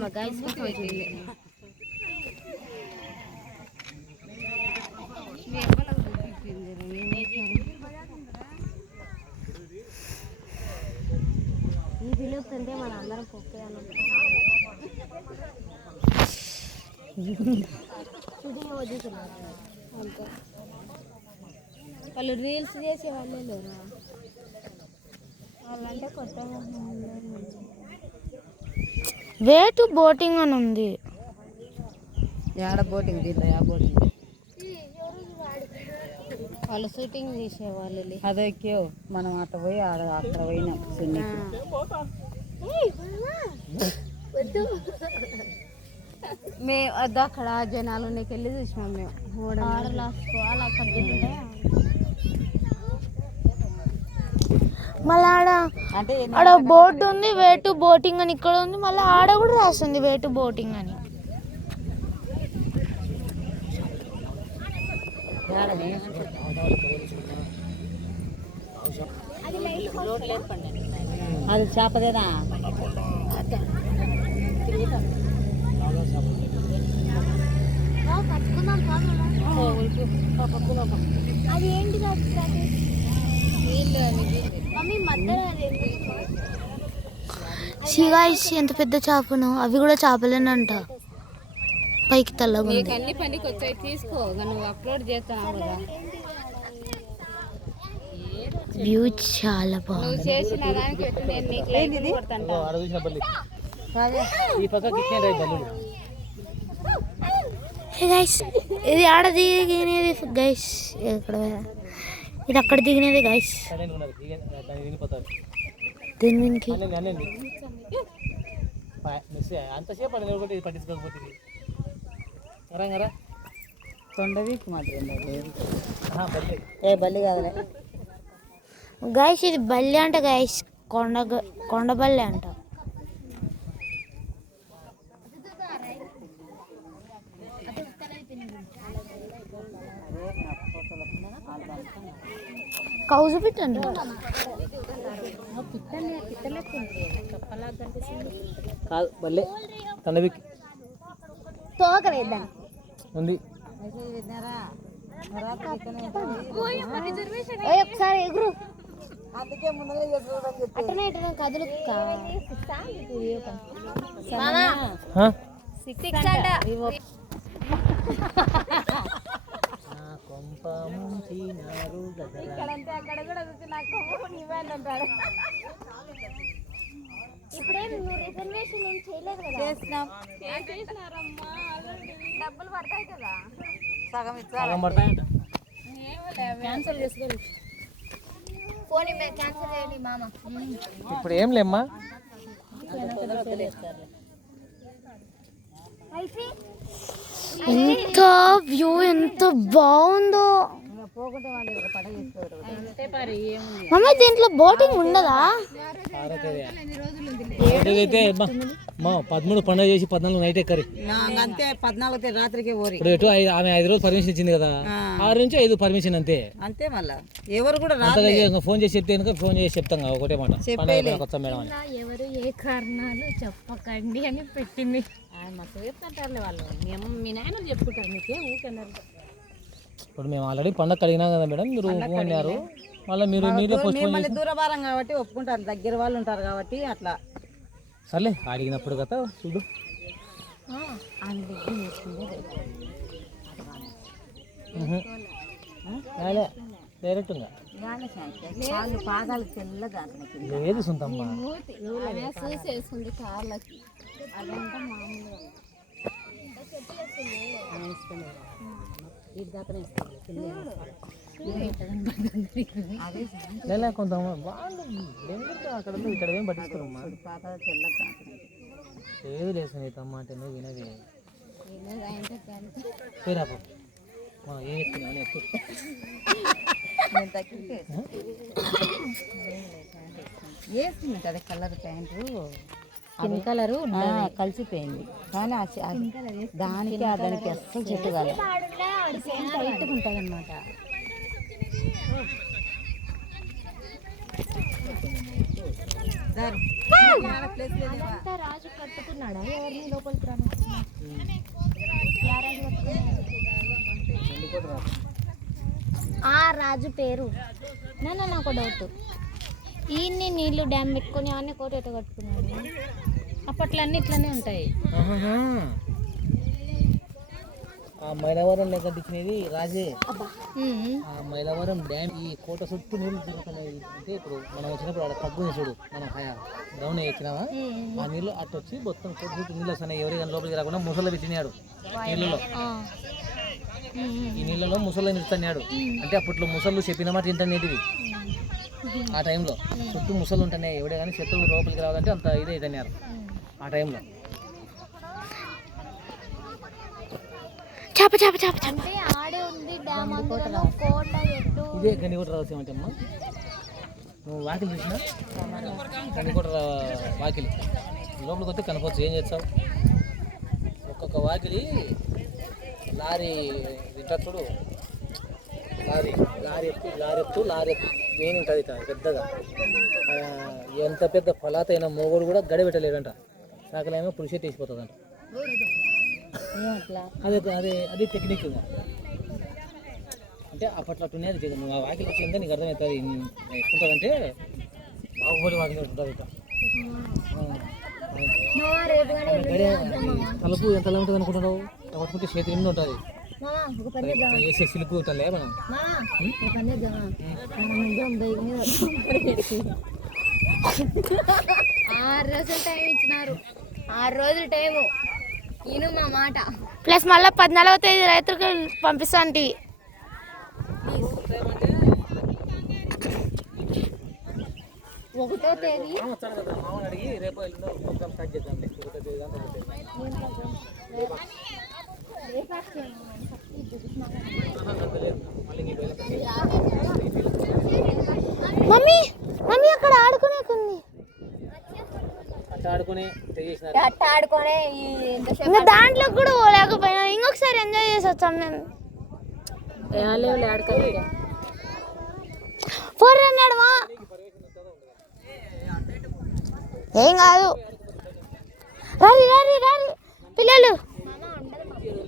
మా గైస్ ఈ పిలుస్తుంటే మన అందరం పొక్కేయాలి. వాళ్ళు రీల్స్ చేసే వాళ్ళే లేరు, వాళ్ళంటే కొత్తగా. వే టు బోటింగ్ అని ఉంది. ఆడ బోటింగ్ దీంట్లో బోటింగ్ వాళ్ళు షూటింగ్ చేసేవాళ్ళు. అదే ఎక్కేవు మనం అట్లా పోయి అక్కడ పోయినాం. మేము అది అక్కడ జనాలు నీకు వెళ్ళి చూసినాం. మేము మళ్ళీ ఆడ బోట్ ఉంది, వే టు బోటింగ్ అని ఇక్కడ ఉంది. మళ్ళీ ఆడ కూడా రాస్తుంది వే టు బోటింగ్ అని. అది చేపదేనా? అది ఏంటి? గాయ్స్ ఎంత పెద్ద చేపను, అవి కూడా చేపలేనంట. పైకి తెల్లగా అన్ని పనికి వచ్చాయి. తీసుకో, నువ్వు అప్లోడ్ చేస్తావు కదా. వ్యూ చాలా బాగుంది. చేసిన దానికి నేను నీకు లైక్ కొడతాను. ఇది ఆడ దిగినది గైస్, ఇక్కడ ఇది అక్కడ దిగినది గైస్. దీనికి గైస్ ఇది బల్లి అంట గైస్, కొండ బల్లి అంట. కౌజు పెట్టండి. కాదు బల్లే తండవికి తోకలేదా ఉంది. ఒకసారి ఎగురు. కదులు ఇప్పుడే రిజర్వేషన్ ఏం చేయలేదు కదా. డబ్బులు పడతాయి కదా, సగం పడతాయంట. క్యాన్సిల్ చేసుకోండి. ఫోన్ క్యాన్సిల్ చేయండి మామ. ఇప్పుడు ఏం లేమ్మా. ఎంత వ్యూ ఎంత బాగుందో. మమ్మీ దీంట్లో బోటింగ్ ఉండదా? అయితే 13 పండుగ చేసి 14 నైట్ ఎక్కరి అంతే. 14 రాత్రికి ఇప్పుడు ఎటు ఆమె 5 రోజులు పర్మిషన్ ఇచ్చింది కదా, 6 నుంచి 5 పర్మిషన్ అంతే. అంతే మళ్ళా ఎవరు కూడా ఫోన్ చేసి చెప్తే ఫోన్ చేసి చెప్తాం ఒకటే మాట, కొత్త మేడం అని. ఎవరు ఏ కారణాలు చెప్పకండి అని పెట్టింది. చెప్తాంటారులే వాళ్ళు. మేము మీ నాయన చెప్పుకుంటారు మీకే ఊకన్నారు. ఇప్పుడు మేము ఆల్రెడీ పండగ అడిగినాం కదా మేడం, మీరు ఒప్పుకున్నారు. మళ్ళీ మీరే మళ్ళీ దూరభారం కాబట్టి ఒప్పుకుంటారు, దగ్గర వాళ్ళు ఉంటారు కాబట్టి అట్లా. సర్లే అడిగినప్పుడు కదా చూడు. డైరెక్ట్గా పాదాలు తెల్లగా లేదు సొంతమ్మ. చూసేసుకుంది కార్లకి. అదంతా మామూలుగా కొంత వాళ్ళు అక్కడ ఇక్కడ ఏం పట్టించుకోరమ్మా. ఏది లేదు నీ తమ్మ అంటే నువ్వు వినది. పేరాపో వేస్తుంది కదా కలర్ ప్యాంటు. స్కిన్ కలర్ కలిసిపోయింది కానీ దానికి దానికి అస్సలు చెట్టు కాదు టైట్గా ఉంటుంది అనమాట. రాజు కట్టుకున్నాడా ఎవరిని లోపలికి రాను? ఆ రాజు పేరు నాకు డౌట్. ఈయన్ని నీళ్లు డ్యామ్ పెట్టుకొని అవన్నీ కోట ఎట్ట కట్టుకున్నాడు? అప్పట్లో అన్నీ ఇట్లనే ఉంటాయి. ఆ మైలవరం లెక్క దిచ్చినది రాజే. ఆ మైలవరం డ్యామ్ ఈ కోట చుట్టూ నీళ్ళు తిరుగుతున్నాయి. అంటే ఇప్పుడు మనం వచ్చినప్పుడు అక్కడ తగ్గుంది చూడు, మనం డౌన్ వచ్చినావా ఆ నీళ్ళు అటు వచ్చి మొత్తం కోట చుట్టూ నీళ్ళు వస్తున్నాయి. ఎవరికైనా లోపలికి రాకుండా ముసలు పెట్టినాడు నీళ్ళలో. ఈ నీళ్ళలో ముసలు నిలుస్తున్నాడు. అంటే అప్పట్లో ముసళ్ళు చెప్పిన మాట తింటానేటివి. ఆ టైంలో చుట్టూ ముసలు ఉంటున్నాయి. ఎవడే కానీ శత్రువు లోపలికి రావాలంటే అంత ఇదే తిన్నారు ఆ టైంలో. అంటే ఆడే ఉంది డ్యామ్ అందులో కోట ఎట్టు. ఇదే గండికోట రహస్యం అంటే అమ్మా. నువ్వు వాకిలి చూసినా గండికోట వాకిలి లోపలికి వస్తే కనుకోవచ్చు. ఏం చేస్తావు? ఒక్కొక్క వాకిలి లారీ తింటా చూడు, లారీ ఎత్తు దేని ఉంటుంది పెద్దగా. ఎంత పెద్ద ఫలాత అయినా మోగోడు కూడా గడబెట్టలేడంట. సాకలేమో పులిసెట్ వేసిపోతుందంట. అదే టెక్నిక్. అంటే అప్పట్లో అట్టునే అది నువ్వు ఆ వాకిలి వచ్చిందా నీకు అర్థమవుతుంది. ఎట్లుంటుందంటే బాహుబలి వాకిలి ఉంటుంది. తలుపు ఎంత ఉంటుంది అనుకుంటున్నావు? పట్టుకుంటే చేతి నిండు ఉంటుంది. వేసే సిలుపు ఉంటుంది. మనం 6 రోజులు టైం ఇచ్చినారు. 6 రోజులు టైము నేను మా మాట ప్లస్ మళ్ళీ 14వ తేదీ రైతులకు పంపిస్తా అంటే 1వ తేదీ మమ్మీ అక్కడ ఆడుకునేకుంది. ఇంకా దాంట్లో కూడా పోలేకపోయినా ఇంకొకసారి ఎంజాయ్ చేసి వచ్చాం మేము. ఏం కాదు, రారి పిల్లలు.